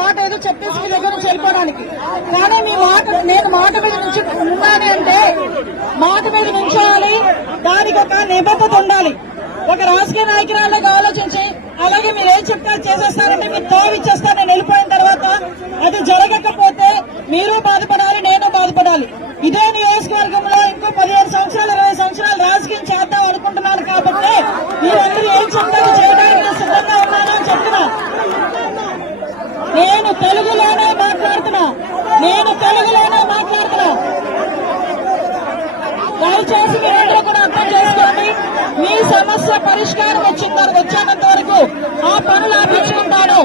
మాట ఏదో చెప్పేసి మీ దగ్గర నుంచి వెళ్ళిపోవడానికి. కానీ మీ మాట, నేను మాట మీద నుంచి ఉన్నాను అంటే మాట మీద నుంచోవాలి, దానికి ఒక నిబద్ధత ఉండాలి. ఒక రాజకీయ నాయకురాలుగా ఆలోచించి అలాగే మీరు ఏం చెప్తారు చేసేస్తారంటే మీరు తోవిచ్చేస్తారు. నేను వెళ్ళిపోయిన తర్వాత అది జరగకపోతే మీరు బాధపడాలి, నేను బాధపడాలి. ఇదే నియోజకవర్గంలో ఇంకో 15 సంవత్సరాలు 20 సంవత్సరాలు రాజకీయం చేద్దాం అనుకుంటున్నాను కాబట్టి మీరందరూ ఏం చెప్తారో చేయడానికి నేను సిద్ధంగా ఉన్నానని చెప్తున్నా. నేను తెలుగులోనే మాట్లాడుతున్నా. దయచేసి మీరందరూ కూడా అర్థం చేసుకోండి. మీ సమస్య పరిష్కారం వచ్చేంత వరకు ఆ పనులు ఆపించుకుంటాను.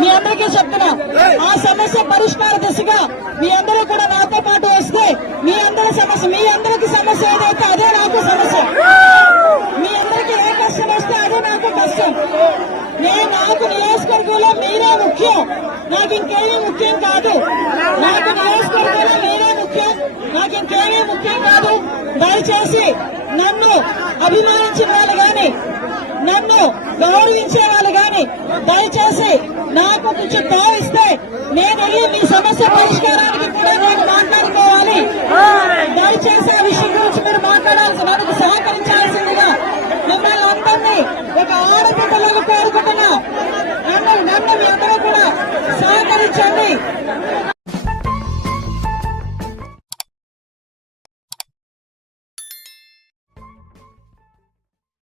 మీ అందరికీ చెప్తున్నా, ఆ సమస్య పరిష్కార దిశగా మీ అందరూ కూడా నాతో పాటు వస్తే మీ అందరికి సమస్య ఏదైతే అదే నాకు సమస్య. మీ అందరికి ఏ కష్టం వస్తే అదే నాకు కష్టం. నాకు నియోజకవర్గంలో మీరే ముఖ్యం, నాకు ఇంకేమీ ముఖ్యం కాదు. నాకు నియోజకవర్గంలో మీరే ముఖ్యం, నాకు ఇంకేమీ ముఖ్యం కాదు. దయచేసి నన్ను అభిమానించిన వాళ్ళు గాని, నన్ను గౌరవించే వాళ్ళు గాని దయచేసి నాకు కొంచెం తావిస్తే నేను వెళ్ళి మీ సమస్య పరిష్కారానికి కూడా నేను మాట్లాడుకోవాలి. దయచేసి ఆ విషయం గురించి మీరు మాట్లాడాల్సిన